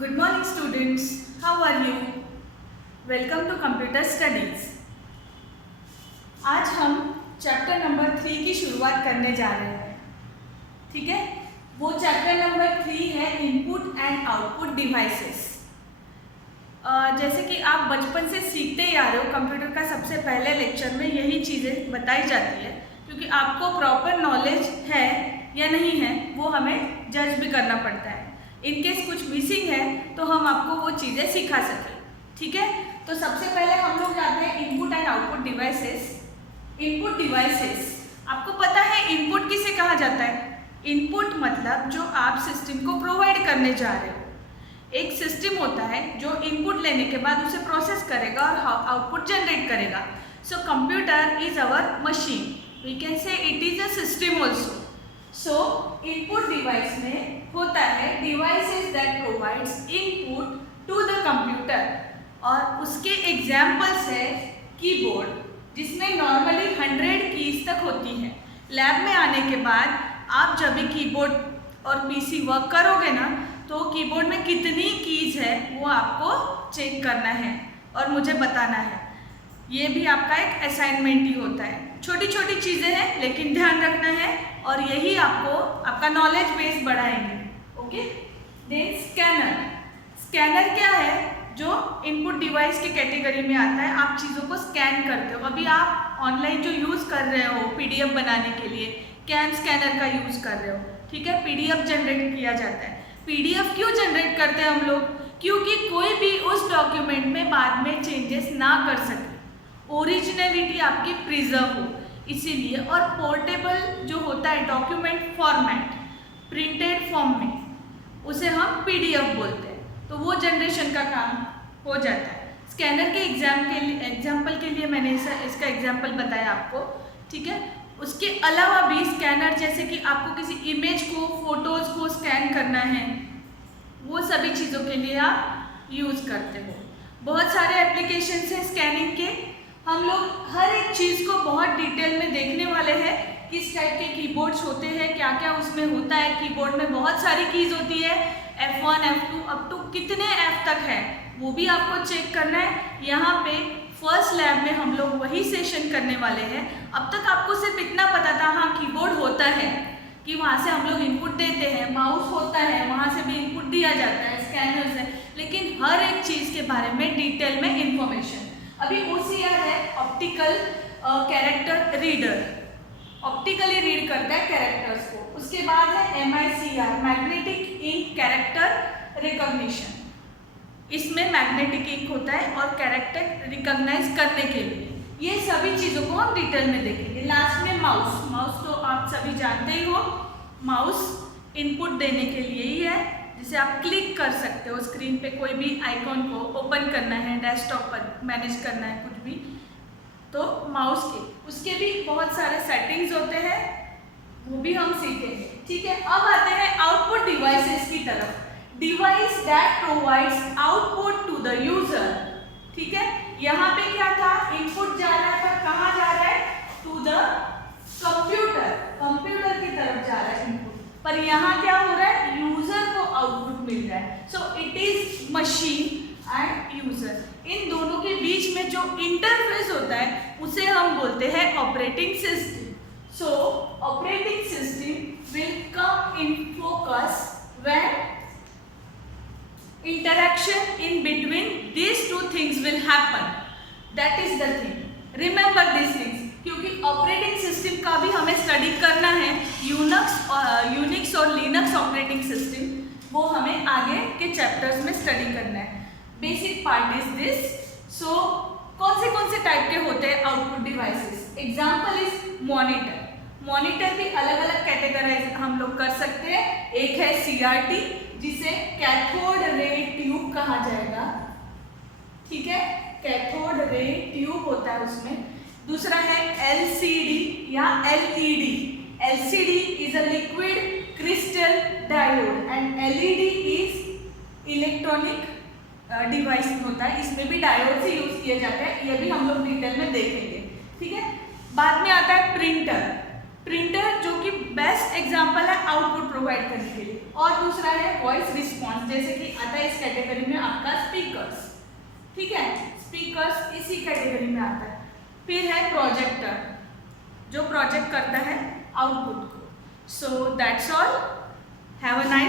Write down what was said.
Good morning students, how are you? Welcome to Computer Studies. आज हम chapter number 3 की शुरुआत करने जा रहे हैं. ठीक है, वो चैप्टर नंबर 3 है इनपुट एंड आउटपुट डिवाइसेस. जैसे कि आप बचपन से सीखते ही आ रहे हो, कंप्यूटर का सबसे पहले लेक्चर में यही चीज़ें बताई जाती है, क्योंकि आपको प्रॉपर नॉलेज है या नहीं है वो हमें जज भी करना पड़ता है. इनकेस कुछ मिसिंग है तो हम आपको वो चीज़ें सिखा सकें. ठीक है, तो सबसे पहले हम लोग जाते हैं input and output devices. Input devices, आपको पता है इनपुट किसे कहा जाता है? इनपुट मतलब जो आप सिस्टम को प्रोवाइड करने जा रहे हो. एक सिस्टम होता है जो इनपुट लेने के बाद उसे प्रोसेस करेगा और आउटपुट जनरेट करेगा. So computer is our machine, we can say it is a system also. So input device में होता है devices that provides input to the computer, और उसके एग्जाम्पल्स है कीबोर्ड, जिसमें नॉर्मली 100 कीज तक होती है. लैब में आने के बाद आप जब भी कीबोर्ड और पीसी वर्क करोगे ना, तो कीबोर्ड में कितनी कीज है वो आपको चेक करना है और मुझे बताना है. ये भी आपका एक असाइनमेंट ही होता है. छोटी छोटी चीज़ें हैं लेकिन ध्यान रखना है, और यही आपको आपका नॉलेज बेस बढ़ाएंगे. Okay, then scanner. स्कैनर क्या है? जो इनपुट डिवाइस के कैटेगरी में आता है. आप चीज़ों को स्कैन करते हो. अभी आप ऑनलाइन जो यूज़ कर रहे हो पीडीएफ बनाने के लिए कैम स्कैनर का यूज़ कर रहे हो. ठीक है, पीडीएफ जनरेट किया जाता है. पीडीएफ क्यों जनरेट करते हैं हम लोग? क्योंकि कोई भी उस डॉक्यूमेंट में बाद में चेंजेस ना कर सके, ओरिजिनलिटी आपकी प्रिजर्व हो, इसीलिए. और पोर्टेबल जो होता है डॉक्यूमेंट फॉर्मेट, प्रिंटेड फॉर्म में, उसे हम पीडीएफ बोलते हैं. तो वो जनरेशन का काम हो जाता है. स्कैनर के एग्जाम्पल के लिए मैंने इसका एग्जाम्पल बताया आपको. ठीक है, उसके अलावा भी स्कैनर, जैसे कि आपको किसी इमेज को, फोटोज़ को स्कैन करना है, वो सभी चीज़ों के लिए आप यूज़ करते हो. बहुत सारे एप्लीकेशंस हैं स्कैनिंग के. हम लोग हर एक चीज़ को बहुत डिटेल में देखने वाले हैं. किस टाइप के कीबोर्ड्स होते हैं, क्या क्या उसमें होता है. कीबोर्ड में बहुत सारी कीज़ होती है, F1 F2 अप टू कितने F तक है वो भी आपको चेक करना है. यहाँ पे फर्स्ट लैब में हम लोग वही सेशन करने वाले हैं. अब तक आपको सिर्फ इतना पता था, हाँ कीबोर्ड होता है कि वहाँ से हम लोग इनपुट देते हैं, माउस होता है वहाँ से भी इनपुट दिया जाता है, स्कैनर से. लेकिन हर एक चीज़ के बारे में डिटेल में इंफॉर्मेशन. अभी OCR है, optical character reader, optically read करता है कैरेक्टर्स को. उसके बाद है MICR, magnetic ink character recognition. इसमें मैग्नेटिक इंक होता है और कैरेक्टर रिकॉग्नाइज करने के लिए. ये सभी चीज़ों को हम डिटेल में देखेंगे. लास्ट में माउस. माउस तो आप सभी जानते ही हो. माउस इनपुट देने के लिए ही है, जिसे आप क्लिक कर सकते हो स्क्रीन पे. कोई भी आइकॉन को ओपन करना है, डेस्कटॉप पर मैनेज करना है कुछ भी, तो माउस के उसके भी बहुत सारे सेटिंग्स होते हैं, वो भी हम सीखेंगे. ठीक है, अब आते हैं आउटपुट डिवाइसेस की तरफ. Device that provides output to the user. ठीक है, यहाँ पे क्या था? इनपुट जा रहा है, पर कहाँ जा रहा है? To the computer. कंप्यूटर की तरफ जा रहा है इनपुट, पर यहाँ क्या हो रहा है? यूजर को आउटपुट मिल रहा है. So it is machine and user. इन दोनों के बीच में जो इंटरफेस होता है उसे हम बोलते हैं operating system. So operating system will come in focus when interaction in between these two things will happen. That is the thing. Remember these things, क्योंकि ऑपरेटिंग सिस्टम का भी हमें स्टडी करना है. यूनिक्स और लिनक्स ऑपरेटिंग सिस्टम, वो हमें आगे के चैप्टर्स में स्टडी करना है. Basic part is this. So कौन से टाइप के होते हैं output devices? Example is monitor. Monitor भी अलग अलग कैटेगराइज हम लोग कर सकते हैं. एक है CRT, जिसे कैथोड रे ट्यूब कहा जाएगा. ठीक है, कैथोड रे ट्यूब होता है उसमें. दूसरा है LCD या LED. LCD is a liquid crystal diode and LED is electronic device होता है. इसमें भी डायोड से यूज किया जाता है. ये भी हम लोग डिटेल में देखेंगे. ठीक है, बाद में आता है प्रिंटर. प्रिंटर जो कि बेस्ट एग्जाम्पल है आउटपुट प्रोवाइड करने के लिए, और दूसरा है वॉइस रिस्पॉन्स, जैसे कि आता है इस कैटेगरी में आपका स्पीकर्स, ठीक है, स्पीकर्स इसी कैटेगरी में आता है। फिर है प्रोजेक्टर जो प्रोजेक्ट करता है आउटपुट को। So that's all, have a nice